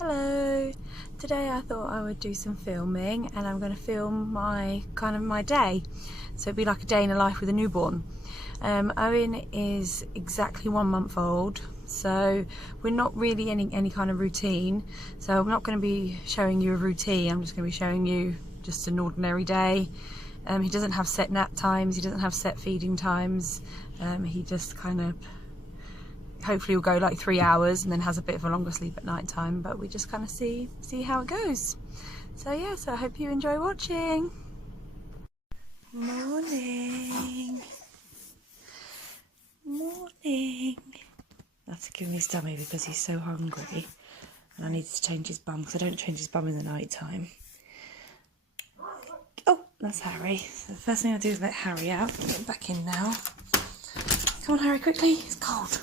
Hello! Today I thought I would do some filming, and I'm going to film my day. So it'd be like a day in the life with a newborn. Owen is exactly 1 month old, so we're not really in any kind of routine. So I'm not going to be showing you a routine, I'm just going to be showing you just an ordinary day. He doesn't have set nap times, he doesn't have set feeding times. He just hopefully will go like 3 hours and then has a bit of a longer sleep at night time, but we just kind of see how it goes. So yeah, so I hope you enjoy watching. Morning. I have to give him his dummy because he's so hungry, and I need to change his bum because I don't change his bum in the night time. Oh, that's Harry. So the first thing I do is let Harry out. Get him back in now. Come on, Harry, quickly. It's cold.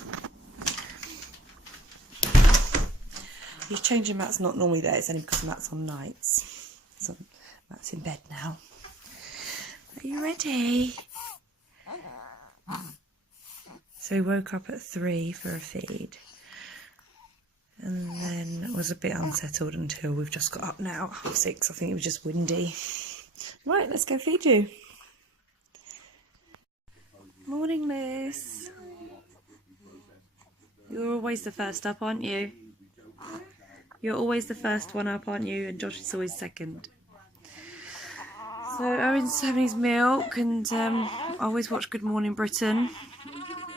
He's changing Matt's not normally there, it's only because Matt's on nights. So Matt's in bed now. Are you ready? So he woke up at 3 for a feed. And then was a bit unsettled until we've just got up now, 6. I think it was just windy. Right, let's go feed you. Morning, Liz. You're always the first up, aren't you? You're always the first one up, aren't you? And Josh is always second. So Owen's having his milk, and I always watch Good Morning Britain.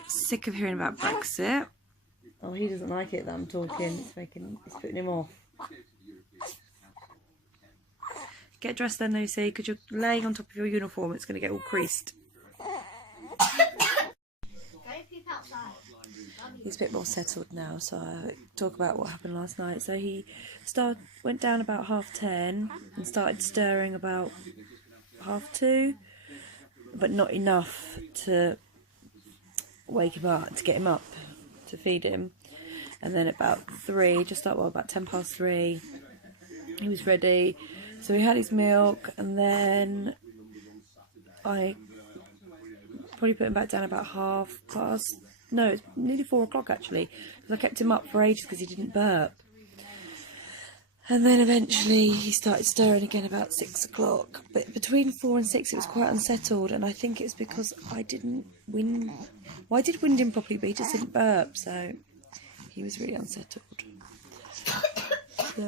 Sick of hearing about Brexit. Oh, he doesn't like it that I'm talking. It's putting him off. Get dressed then, Lucy, because you're laying on top of your uniform. It's going to get all creased. He's a bit more settled now, so I talk about what happened last night. So he went down about 10:30 and started stirring about 2:30, but not enough to wake him up, to get him up to feed him. And then about 3, about 3:10, he was ready. So he had his milk, and then I probably put him back down about 3:30. No, it's nearly 4 o'clock actually, because I kept him up for ages because he didn't burp. And then eventually he started stirring again about 6 o'clock. But between 4 and 6 it was quite unsettled, and I think it's because I didn't wind... Well, I did wind him properly, but he just didn't burp, so he was really unsettled. So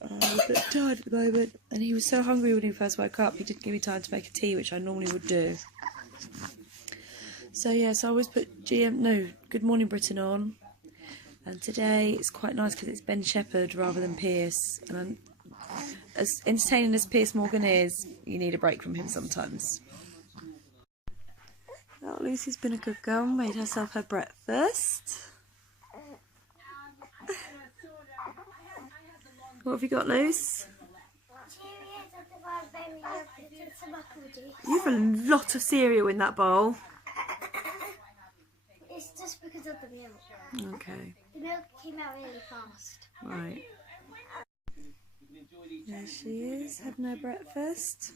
I'm a bit tired at the moment, and he was so hungry when he first woke up, he didn't give me time to make a tea, which I normally would do. So yeah, so I always put Good Morning Britain on, and today it's quite nice because it's Ben Shepherd rather than Piers, and as entertaining as Piers Morgan is, you need a break from him sometimes. Oh, Lucy's been a good girl, made herself her breakfast. What have you got, Luce? You have a lot of cereal in that bowl. It's just because of the milk. Okay. The milk came out really fast. Right. There she is, having her breakfast.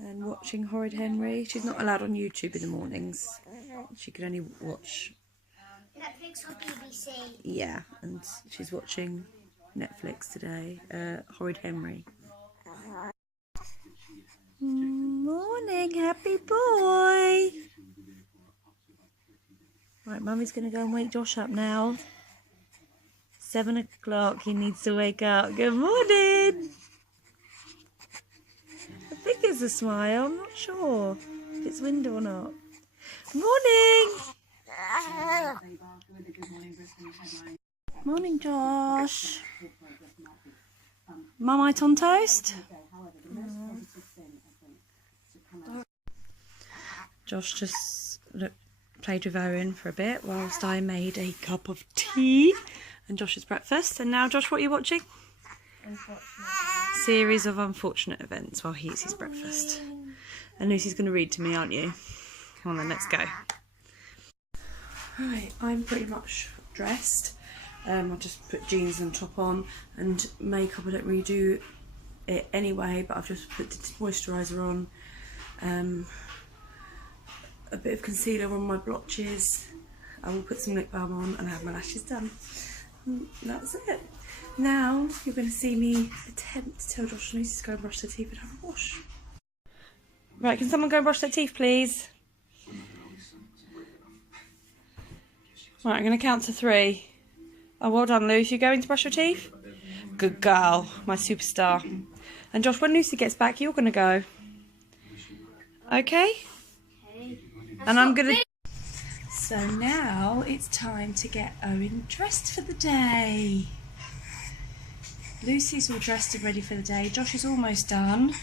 And watching Horrid Henry. She's not allowed on YouTube in the mornings. She can only watch Netflix or BBC? Yeah, and she's watching Netflix today. Horrid Henry. Morning, happy boy. Right, Mummy's going to go and wake Josh up now. 7 o'clock, he needs to wake up. Good morning. I think it's a smile, I'm not sure if it's window or not. Morning. Morning, Josh. Marmite on toast? Josh just played with Owen for a bit whilst I made a cup of tea and Josh's breakfast. And now, Josh, what are you watching? Series of unfortunate events while he eats his breakfast. And Lucy's going to read to me, aren't you? Come on then, let's go. Right, I'm pretty much dressed. I just put jeans and top on, and makeup I don't really do it anyway, but I've just put moisturiser on, a bit of concealer on my blotches. I will put some lip balm on and have my lashes done. That's it. Now you're going to see me attempt to tell Josh and Lucy to go and brush their teeth and have a wash. Right, can someone go and brush their teeth, please? Right, I'm going to count to 3. Oh, well done, Lucy. You going to brush your teeth? Good girl, my superstar. And Josh, when Lucy gets back, you're going to go. Okay? Okay. And I'm going to... So now it's time to get Owen dressed for the day. Lucy's all dressed and ready for the day. Josh is almost done.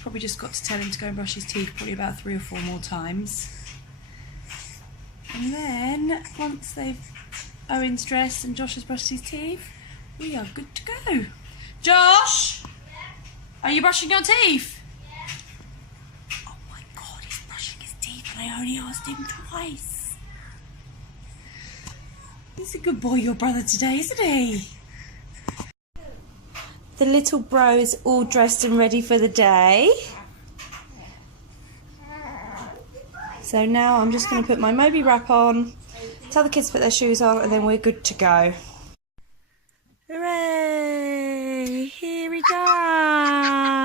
Probably just got to tell him to go and brush his teeth probably about 3 or 4 more times. And then, once Owen's dressed and Josh has brushed his teeth, we are good to go. Josh! Are you brushing your teeth? Oh my God, he's brushing his teeth and I only asked him twice. He's a good boy, your brother, today, isn't he? The little bro is all dressed and ready for the day. So now I'm just going to put my Moby wrap on, tell the kids to put their shoes on, and then we're good to go. Hooray! Here he comes!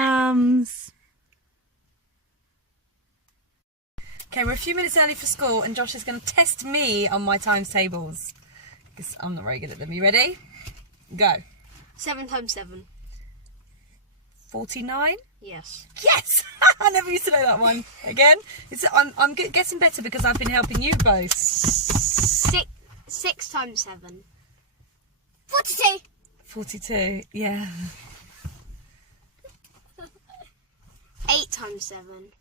Okay, we're a few minutes early for school and Josh is going to test me on my times tables. Because I'm not very good at them. You ready? Go. 7 times 7. 49? Yes. Yes! I never used to know that one. Again, I'm getting better because I've been helping you both. 6 times 7. 42. 42, yeah. 8 times 7.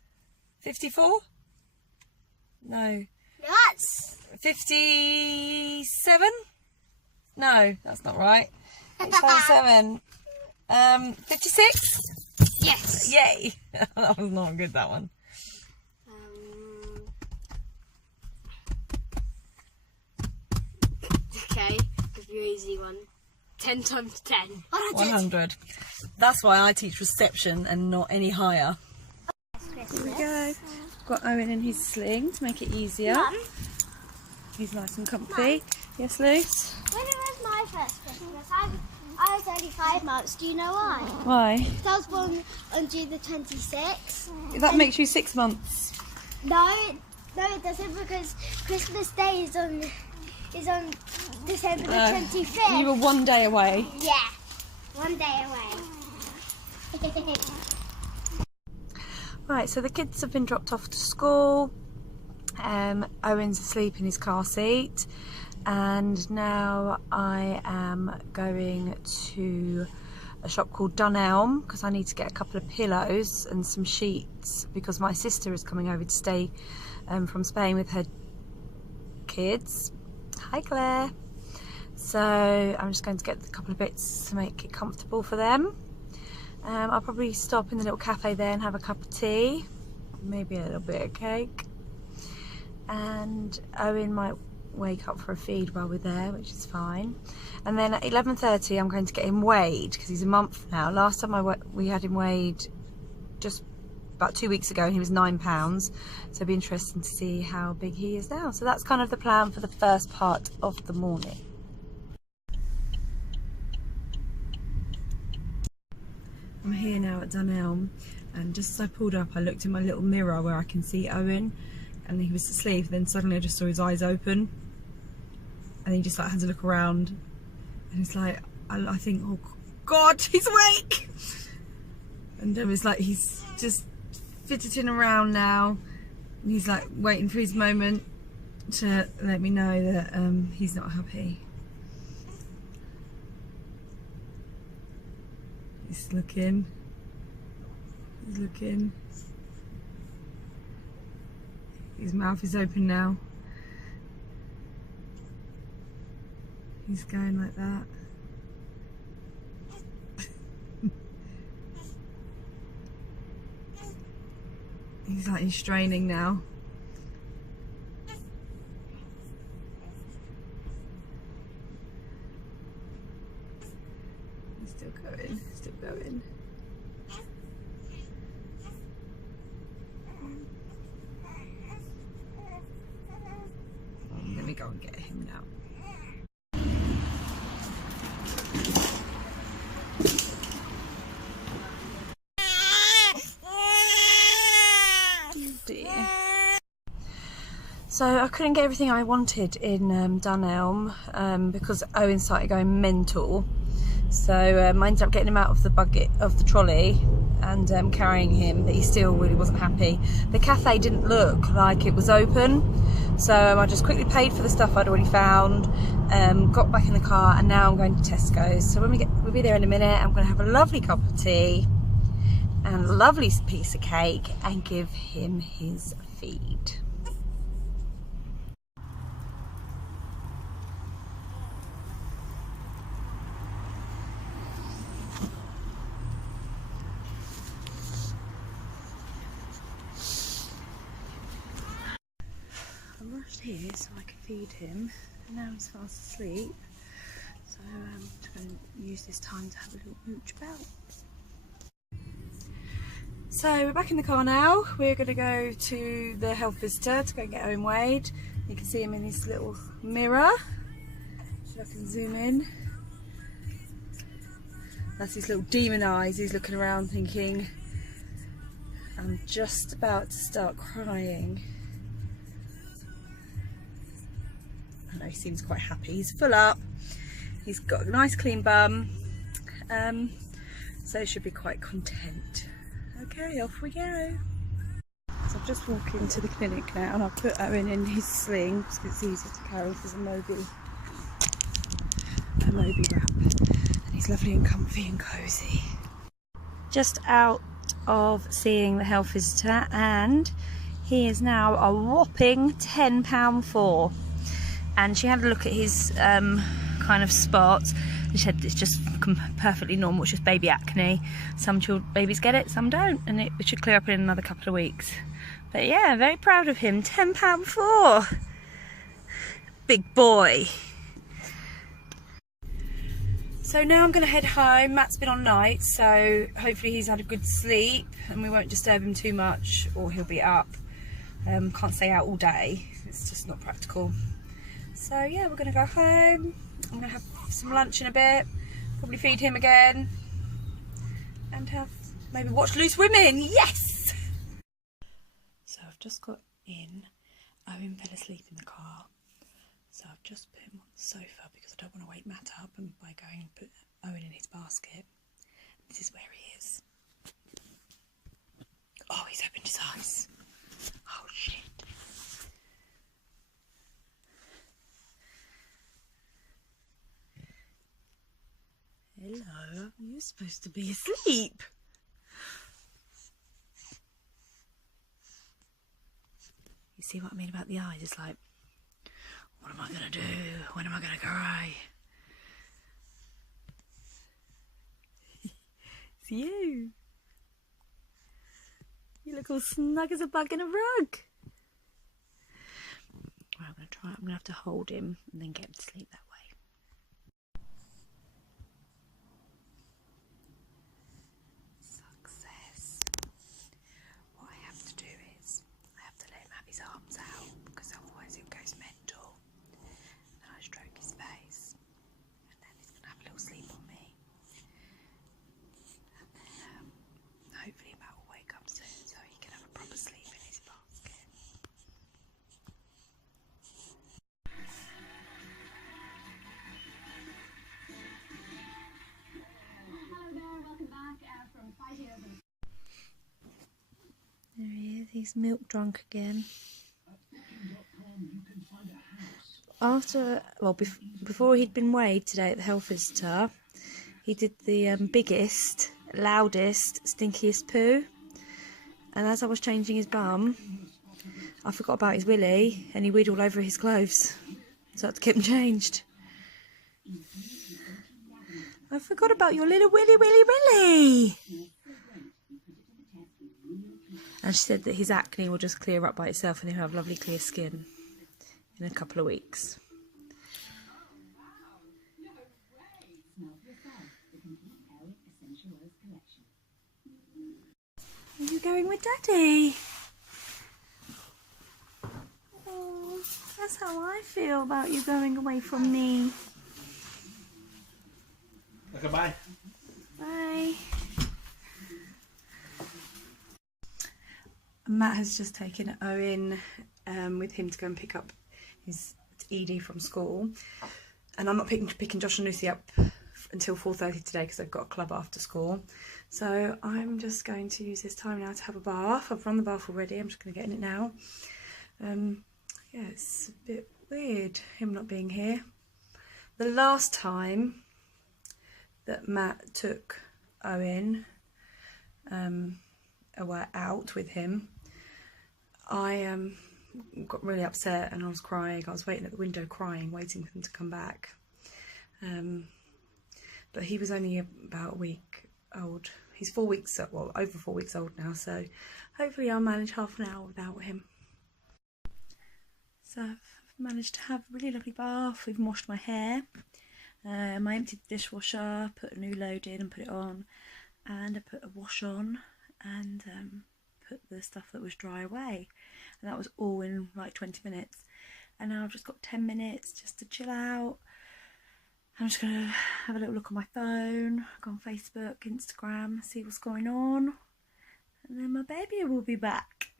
54? No. That's 57? No, that's not right. 8 times 7. 56? yes. Yay! That was not good, that one. Okay, give you an easy one. 10 times 10. 100. That's why I teach reception and not any higher. Here we go. Got Owen in his sling to make it easier. Mum, He's nice and comfy. Yes, Luce? when it was my first Christmas, I was only 5 months. Do you know why? Why? Because I was born on June the 26th. That makes you 6 months. No, it doesn't, because Christmas Day is on December the 25th. You were 1 day away. Yeah, 1 day away. Right, so the kids have been dropped off to school. Owen's asleep in his car seat. And now I am going to a shop called Dunelm because I need to get a couple of pillows and some sheets because my sister is coming over to stay from Spain with her kids. Hi Claire. So I'm just going to get a couple of bits to make it comfortable for them. I'll probably stop in the little cafe there and have a cup of tea, maybe a little bit of cake, and Owen might wake up for a feed while we're there, which is fine. And then at 11:30 I'm going to get him weighed because he's a month now. Last time we had him weighed just about 2 weeks ago and he was 9 pounds, so it'll be interesting to see how big he is now. So that's kind of the plan for the first part of the morning. I'm here now at Dunelm, and just as I pulled up I looked in my little mirror where I can see Owen, and he was asleep. Then suddenly I just saw his eyes open and he just like had to look around, and it's like I think, oh God, he's awake. And then it's like he's just fidgeting around now and he's like waiting for his moment to let me know that he's not happy. He's looking. He's looking. His mouth is open now. He's going like that. He's straining now. He's still going, still going. Let me go and get him now. So I couldn't get everything I wanted in Dunelm because Owen started going mental. So I ended up getting him out of the trolley and carrying him, but he still really wasn't happy. The cafe didn't look like it was open, so I just quickly paid for the stuff I'd already found, got back in the car, and now I'm going to Tesco's. So we'll be there in a minute. I'm going to have a lovely cup of tea and a lovely piece of cake and give him his feed. I rushed here so I could feed him, and now he's fast asleep, so I'm going to use this time to have a little mooch about. So we're back in the car now. We're going to go to the health visitor to go and get Owen weighed. You can see him in his little mirror. So I can zoom in. That's his little demon eyes. He's looking around thinking, I'm just about to start crying. I know he seems quite happy. He's full up. He's got a nice clean bum. So he should be quite content. Okay, off we go. So I've just walked into the clinic now and I've put Owen in his sling because it's easier to carry because a Moby wrap. And he's lovely and comfy and cosy. Just out of seeing the health visitor, and he is now a whopping £10.4. And she had a look at his kind of spots. She said it's just perfectly normal, it's just baby acne. Some babies get it, some don't, and it should clear up in another couple of weeks. But yeah, very proud of him. £10.4. Big boy. So now I'm going to head home. Matt's been on night, so hopefully he's had a good sleep and we won't disturb him too much, or he'll be up. Can't stay out all day, it's just not practical. So yeah, we're going to go home. I'm going to have some lunch in a bit, probably feed him again, and maybe watch Loose Women. Yes! So I've just got in. Owen fell asleep in the car, so I've just put him on the sofa because I don't want to wake Matt up, and by going and put Owen in his basket. This is where he is. Oh, he's opened his eyes. Oh shit. Hello, you're supposed to be asleep. You see what I mean about the eyes? It's like, what am I going to do? When am I going to cry? It's you. You look all snug as a bug in a rug. Right, I'm going to try. I'm going to have to hold him and then get him to sleep that way. There he is, he's milk drunk again. Before he'd been weighed today at the health visitor, he did the biggest, loudest, stinkiest poo. And as I was changing his bum, I forgot about his willy and he weed all over his clothes. So I had to keep him changed. I forgot about your little willy. And she said that his acne will just clear up by itself and he'll have lovely clear skin in a couple of weeks. Are you going with Daddy? Oh, that's how I feel about you going away from me. Okay, bye. Bye. Matt has just taken Owen with him to go and pick up his Edie from school, and I'm not picking Josh and Lucy up until 4:30 today because they've got a club after school. So I'm just going to use this time now to have a bath. I've run the bath already, I'm just going to get in it now. Yeah, it's a bit weird him not being here. The last time that Matt took Owen out with him, I got really upset and I was crying. I was waiting at the window crying, waiting for them to come back. But he was only about a week old. He's 4 weeks, well, over 4 weeks old now, so hopefully I'll manage half an hour without him. So I've managed to have a really lovely bath. We've washed my hair. I emptied the dishwasher, put a new load in and put it on, and I put a wash on and put the stuff that was dry away, and that was all in like 20 minutes. And now I've just got 10 minutes just to chill out. I'm just gonna have a little look on my phone, go on Facebook, Instagram, see what's going on, and then my baby will be back.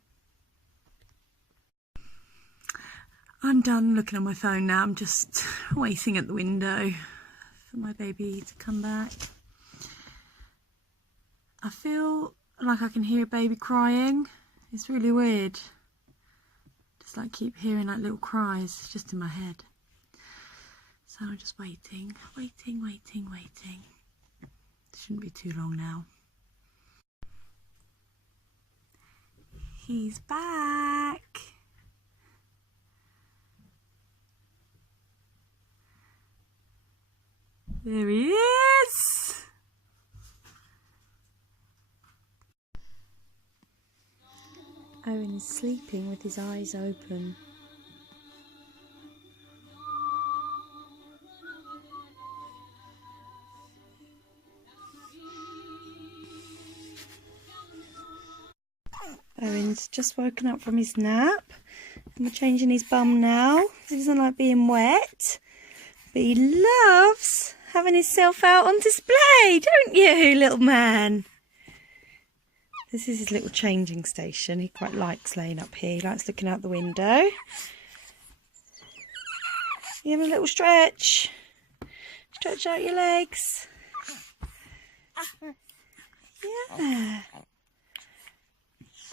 I'm done looking on my phone now. I'm just waiting at the window for my baby to come back. I feel like I can hear a baby crying. It's really weird. Just like keep hearing like little cries just in my head. So I'm just waiting. Shouldn't be too long now. He's back. There he is. Owen is sleeping with his eyes open. Owen's just woken up from his nap, and we're changing his bum now. He doesn't like being wet, but he loves having himself out on display, don't you, little man? This is his little changing station. He quite likes laying up here. He likes looking out the window. You have a little stretch. Stretch out your legs. Yeah.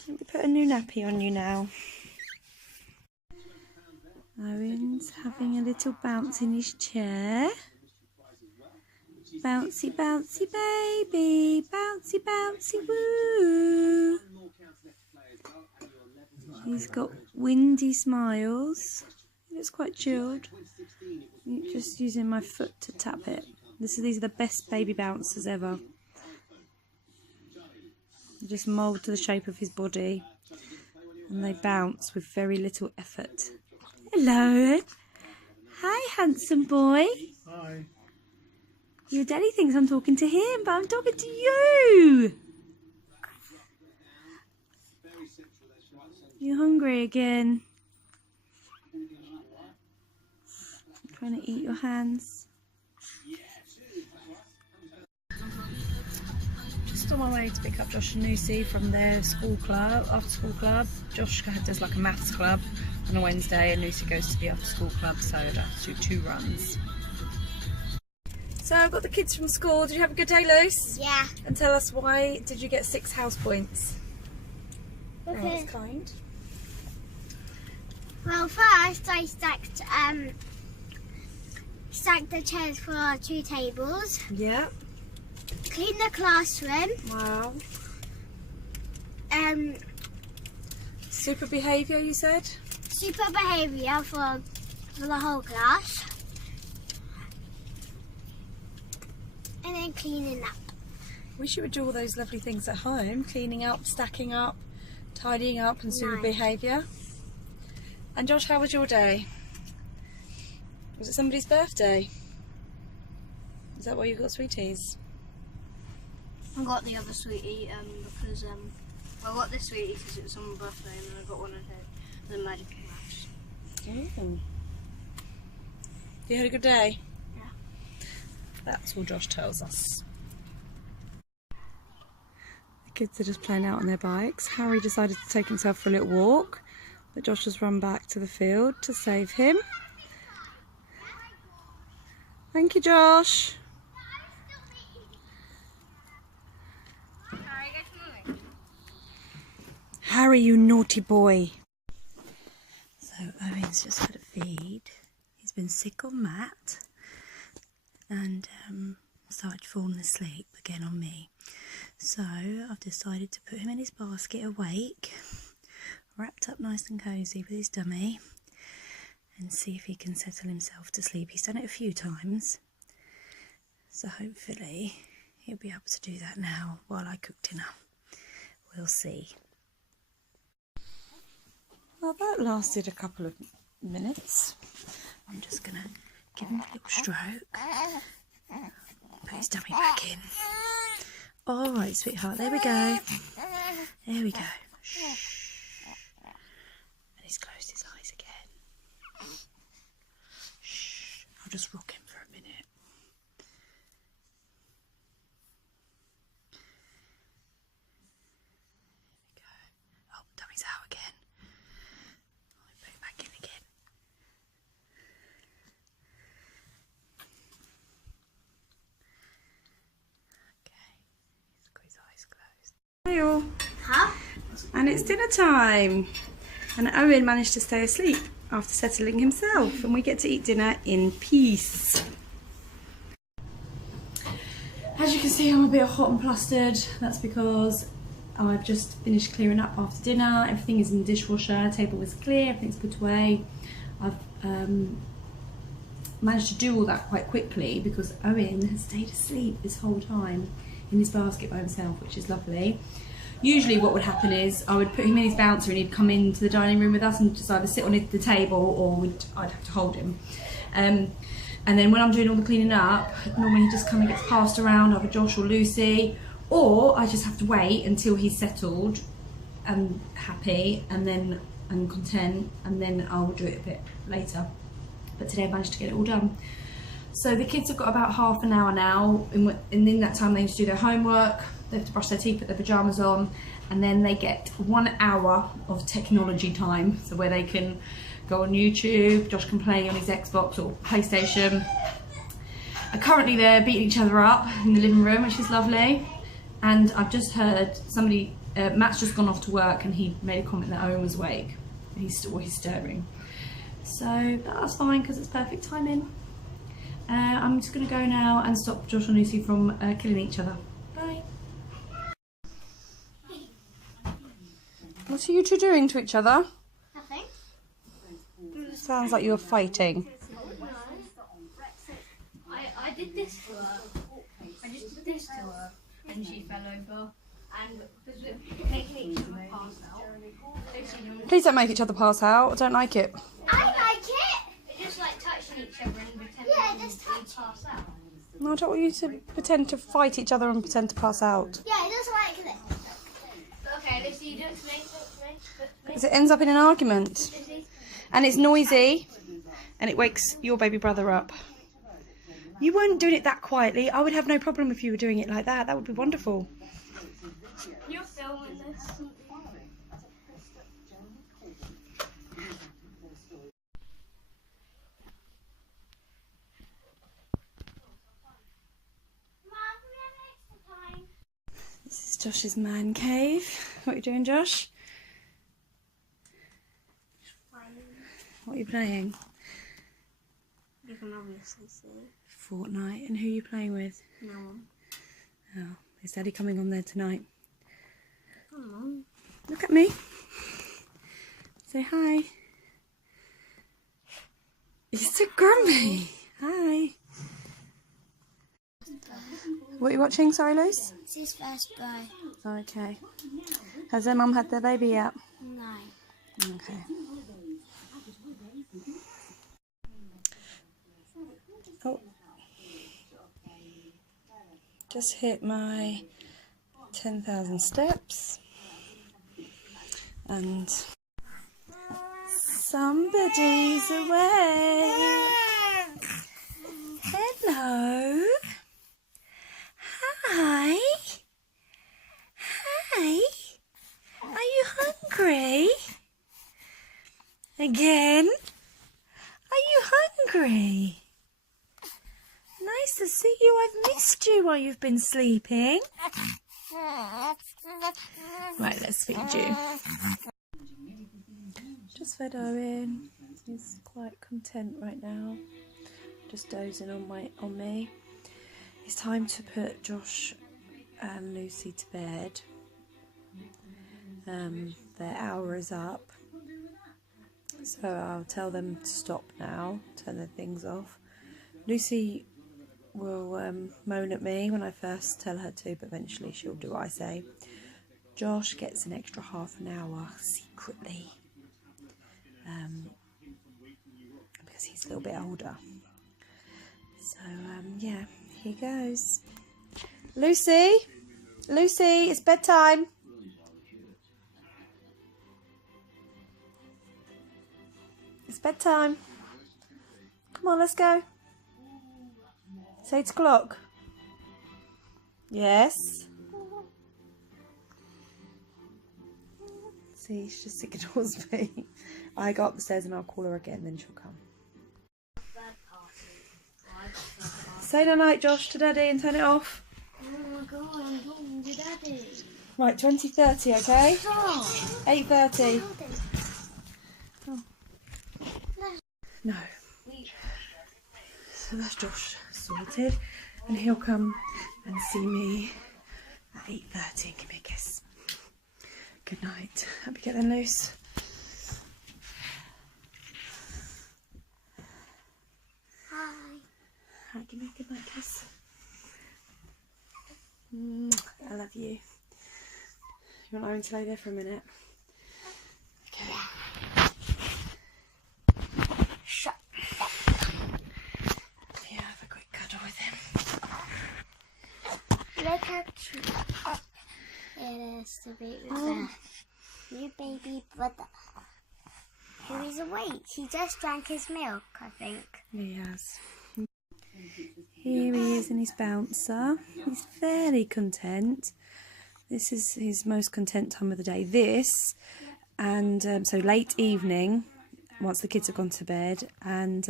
Let me put a new nappy on you now. Owen's having a little bounce in his chair. Bouncy, bouncy baby, bouncy, bouncy woo. He's got windy smiles. He looks quite chilled. I'm just using my foot to tap it. These are the best baby bouncers ever. They just mould to the shape of his body, and they bounce with very little effort. Hello. Hi, handsome boy. Hi. Your daddy thinks I'm talking to him, but I'm talking to you. You hungry again? I'm trying to eat your hands. Just on my way to pick up Josh and Lucy from their school club, after school club. Josh does like a maths club on a Wednesday, and Lucy goes to the after school club, so I'd have to do 2 runs. So I've got the kids from school. Did you have a good day, Luce? Yeah. And tell us, why did you get 6 house points? Okay. Oh, that's kind. Well, first I stacked the chairs for our 2 tables. Yeah. Cleaned the classroom. Wow. Super behaviour, you said? Super behaviour for the whole class. And then cleaning up. Wish you would do all those lovely things at home. Cleaning up, stacking up, tidying up, and super No. behaviour. And Josh, how was your day? Was it somebody's birthday? Is that why you got sweeties? I got the other sweetie because I got this sweetie because it was on my birthday, and then I got one of the magic maps. Oh. You had a good day? Yeah. That's all Josh tells us. The kids are just playing out on their bikes. Harry decided to take himself for a little walk But Josh has run back to the field to save him. Thank you, Josh. Harry, you naughty boy. So Owen's just had a feed. He's been sick on Matt and started falling asleep again on me. So I've decided to put him in his basket awake, wrapped up nice and cosy with his dummy, and see if he can settle himself to sleep. He's done it a few times, so hopefully he'll be able to do that now while I cook dinner. We'll see. Well, that lasted a couple of minutes. I'm just going to give him a little stroke. Put his dummy back in. All right, sweetheart, there we go. There we go. Shh. And he's closed his eyes again. Shh. I'll just rock him for a minute. There we go. Oh, tummy's out again. I'll put it back in again. Okay. He's got his eyes closed. Hi all. Huh? And it's dinner time. And Owen managed to stay asleep after settling himself, and we get to eat dinner in peace. As you can see, I'm a bit hot and flustered. That's because I've just finished clearing up after dinner. Everything is in the dishwasher, table is clear, everything's put away. I've managed to do all that quite quickly because Owen has stayed asleep this whole time in his basket by himself, which is lovely. Usually what would happen is I would put him in his bouncer and he'd come into the dining room with us and just either sit on the table or I'd have to hold him. And then when I'm doing all the cleaning up, normally he just kind of gets passed around, either Josh or Lucy, or I just have to wait until he's settled and happy and content, and then I'll do it a bit later. But today I managed to get it all done. So the kids have got about half an hour now, and in that time they need to do their homework, they have to brush their teeth, put their pyjamas on, and then they get 1 hour of technology time, so where they can go on YouTube, Josh can play on his Xbox or PlayStation. Currently they're beating each other up in the living room, which is lovely. And I've just heard somebody, Matt's just gone off to work and he made a comment that Owen was awake. He's stirring. So that's fine because it's perfect timing. I'm just going to go now and stop Josh and Lucy from killing each other. Bye. What are you two doing to each other? Nothing. Sounds like you're fighting. I did this to her. I just did this to her, and she fell over. And because we're making each other pass out. Please don't make each other pass out. I don't like it. I like it. It's just like touching each other and pretending Yeah, just touch we pass out. No, I don't want you to pretend to fight each other and pretend to pass out. Yeah, it does like it. Okay, Lucy, you do it to me. Because it ends up in an argument. Lucy. And it's noisy. And it wakes your baby brother up. You weren't doing it that quietly. I would have no problem if you were doing it like that. That would be wonderful. You're filming this. This is Josh's man cave. What are you doing, Josh? What are you playing? You can obviously see. Fortnite. And who are you playing with? No one. Oh, is Daddy coming on there tonight? Come on. Look at me. Say hi. You're so grumpy. Hi. What are you watching, sorry, Luce? It's his first boy. Okay. Has their mum had their baby yet? No. Okay. Oh. Just hit my 10,000 steps. And somebody's awake. Hello. Hi. Hi. Are you hungry? again? Are you hungry? Nice to see you. I've missed you while you've been sleeping. Right, let's feed you. Just fed Owen. He's quite content right now. Just dozing on me. It's time to put Josh and Lucy to bed. Their hour is up. So I'll tell them to stop now, turn their things off. Lucy will moan at me when I first tell her to, but eventually she'll do what I say. Josh gets an extra half an hour secretly, because he's a little bit older. So yeah, here goes. Lucy, it's bedtime. It's bedtime. Come on, let's go. It's 8 o'clock. Yes. See, she just ignores me. I go up the stairs and I'll call her again, then she'll come. Say night, Josh, to Daddy and turn it off. Oh my god, I'm talking to Daddy. Right, 20:30, okay? Stop. 8:30. Oh. No. So that's Josh sorted, and he'll come and see me at 8:30 and give me a kiss. Good night. Hope you get them loose. Hi. Right, give me a good night kiss. I love you. You want Owen to lay there for a minute? Okay. Shut. Yeah, have a quick cuddle with him. Look how cute it is to be with your baby brother. Who is awake. He just drank his milk, I think. He has. Here he is in his bouncer. He's fairly content. This is his most content time of the day. This, and so late evening, once the kids have gone to bed, and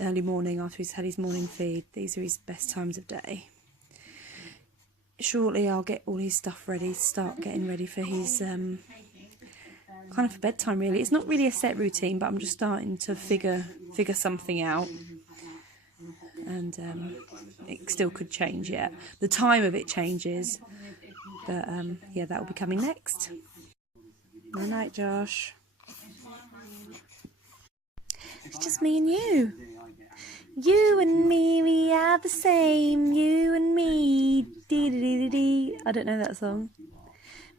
early morning after he's had his morning feed. These are his best times of day. Shortly I'll get all his stuff ready, start getting ready for his kind of for bedtime really. It's not really a set routine, but I'm just starting to figure something out. And it still could change yet. The time of it changes. But yeah, that will be coming next. Good night, Josh. It's just me and you. You and me, we are the same. You and me. Dee dee dee dee dee. I don't know that song.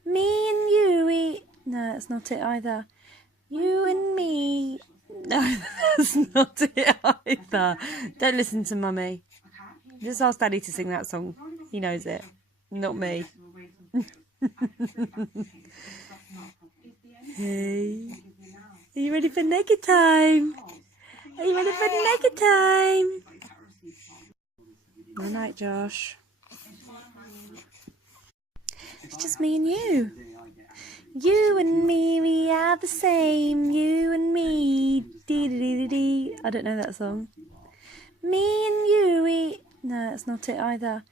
Me and you, we. No, that's not it either. You and me. No, that's not it either. Don't listen to Mummy. Just ask Daddy to sing that song. He knows it. Not me. Hey. Are you ready for naked time? Are you ready for naked time? Good night, Josh. It's just me and you. You and me, we are the same. You and me. Dee dee dee dee. I don't know that song. Me and you, we. No, that's not it either.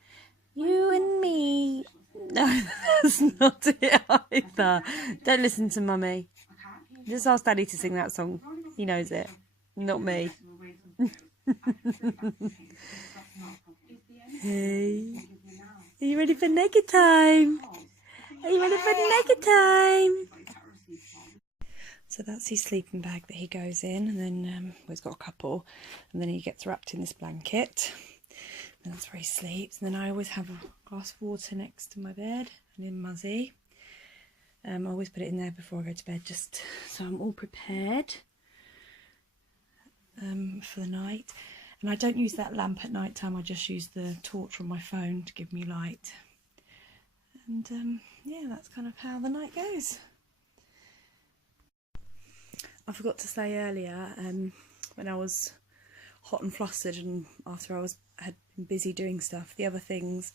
You and me. No, that's not it either. Don't listen to Mummy. Just ask Daddy to sing that song. He knows it. Not me. Hey. Are you ready for naked time? Are you ready for naked time? So that's his sleeping bag that he goes in, and then well, he's got a couple, and then he gets wrapped in this blanket, and that's where he sleeps. And then I always have a glass of water next to my bed and in Muzzy. I always put it in there before I go to bed, just so I'm all prepared for the night. And I don't use that lamp at night time. I just use the torch on my phone to give me light. And yeah, that's kind of how the night goes. I forgot to say earlier, when I was hot and flustered and after had been busy doing stuff, the other things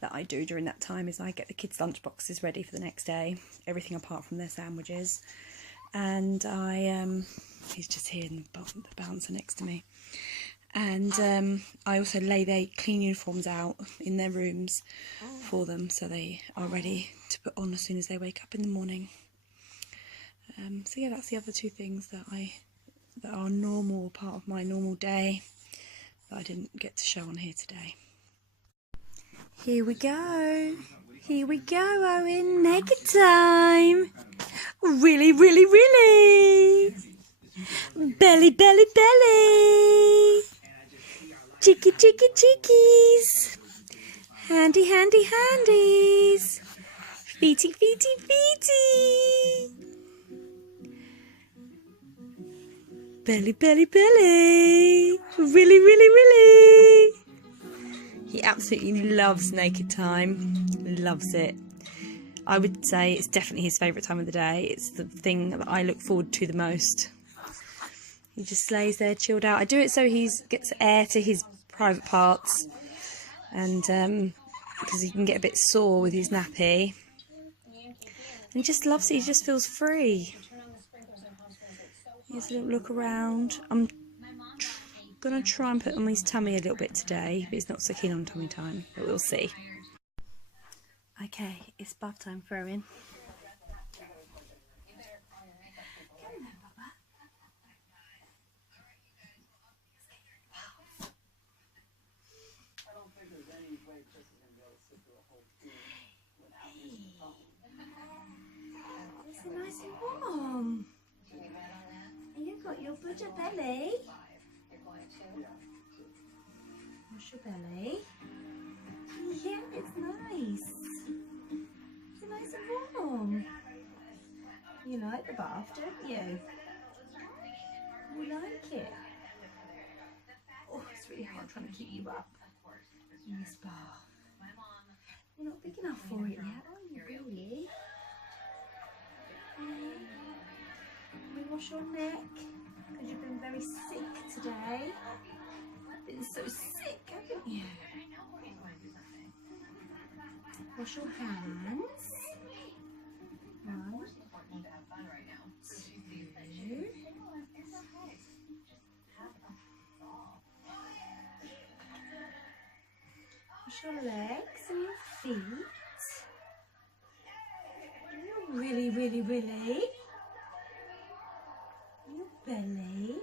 that I do during that time is I get the kids' lunch boxes ready for the next day, everything apart from their sandwiches, and he's just here in the bouncer next to me. And I also lay their clean uniforms out in their rooms for them, so they are ready to put on as soon as they wake up in the morning. So yeah, that's the other two things that are normal, part of my normal day, that I didn't get to show on here today. Here we go, Owen, naked time. Really, really, really. Belly, belly, belly. Cheeky, cheeky, cheekies. Handy, handy, handies. Feety, feety, feety. Belly, belly, belly. Really, really, really. He absolutely loves naked time. Loves it. I would say it's definitely his favourite time of the day. It's the thing that I look forward to the most. He just lays there chilled out. I do it so he gets air to his private parts, and because he can get a bit sore with his nappy. And he just loves it. He just feels free. He has a little look around. I'm going to try and put on his tummy a little bit today, but he's not so keen on tummy time, but we'll see. Okay, it's bath time for Owen. It's nice and warm. And you've got your butcher belly. Wash your belly. Yeah, it's nice. It's nice and warm. You like the bath, don't you? You like it? Oh, it's really hard trying to keep you up in this bath. You're not big enough for it yet, are you, really? We wash your neck because you've been very sick today. You've been so sick, haven't you? Wash your hands. 1, 2. Wash your legs and your feet. Really, really, really. Your belly.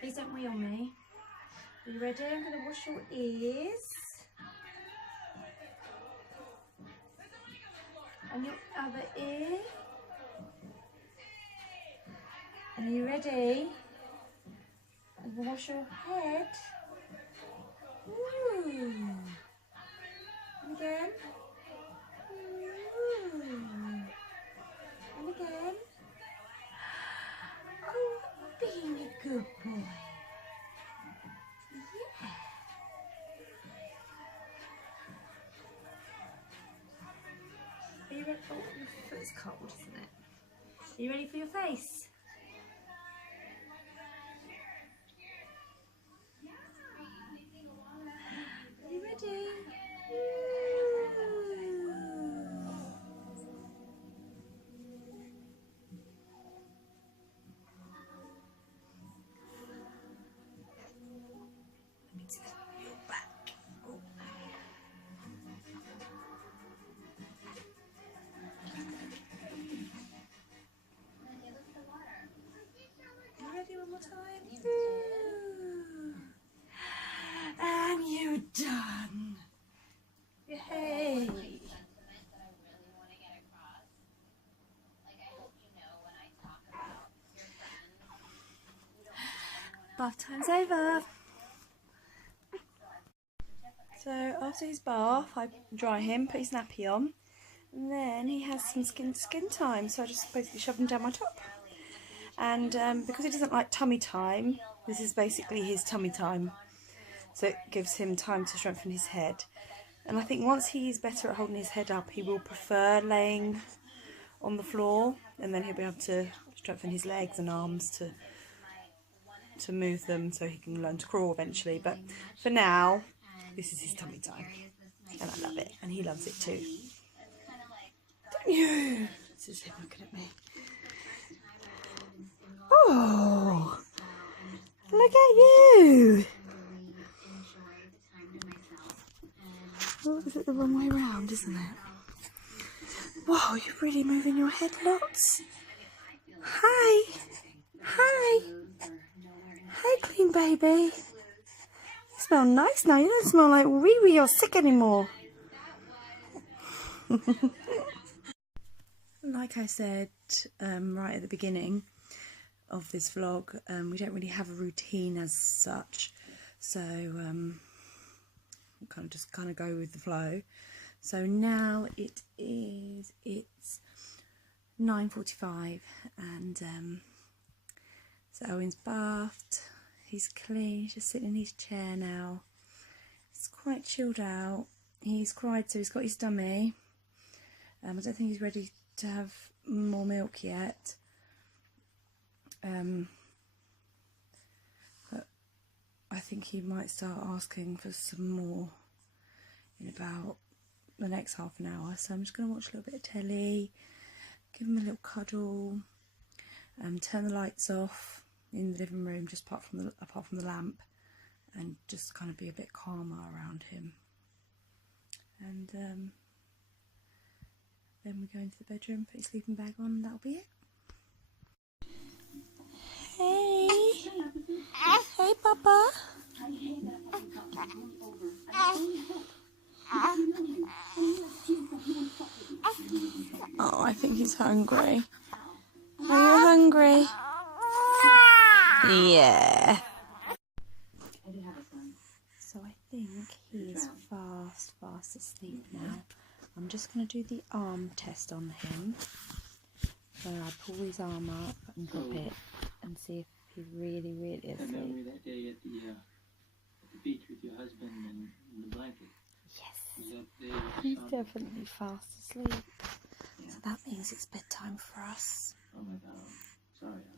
Please don't wee on me. Are you ready? I'm going to wash your ears. And your other ear. And are you ready? I'm going to wash your head. Ooh. And again. Ooh. And again. Oh, being a good boy. Yeah. Are you ready? Oh, your foot's cold, isn't it? Are you ready for your face? Are you ready? One more time. And you're done. Yay. Bath time's over. So after his bath, I dry him, put his nappy on, and then he has some skin to skin time. So I just basically shove him down my top. And because he doesn't like tummy time, this is basically his tummy time. So it gives him time to strengthen his head. And I think once he's better at holding his head up, he will prefer laying on the floor. And then he'll be able to strengthen his legs and arms to move them so he can learn to crawl eventually. But for now, this is his tummy time. And I love it. And he loves it too. Don't you? this is him looking at me. Oh, look at you. Oh, is it the wrong way around, isn't it? Wow, you're really moving your head lots. Hi. Hi. Hey, clean baby. You smell nice now. You don't smell like wee-wee or sick anymore. Like I said right at the beginning of this vlog, we don't really have a routine as such, so kind of go with the flow. So now it's 9:45 and so Owen's bathed, he's clean, he's just sitting in his chair now. He's quite chilled out. He's cried, so he's got his dummy. I don't think he's ready to have more milk yet. But I think he might start asking for some more in about the next half an hour. So I'm just going to watch a little bit of telly, give him a little cuddle, turn the lights off in the living room, just apart from the lamp, and just kind of be a bit calmer around him. And then we go into the bedroom, put his sleeping bag on, and that'll be it. Hey! Hey, Papa! Oh, I think he's hungry. Are you hungry? Yeah! So I think he's fast asleep now. I'm just going to do the arm test on him. So I pull his arm up and drop it and see if he's really asleep. Remember that day at the beach with your husband and the blanket? Yes. That day He's definitely fast asleep. So that means it's bedtime for us. Oh my God. Sorry.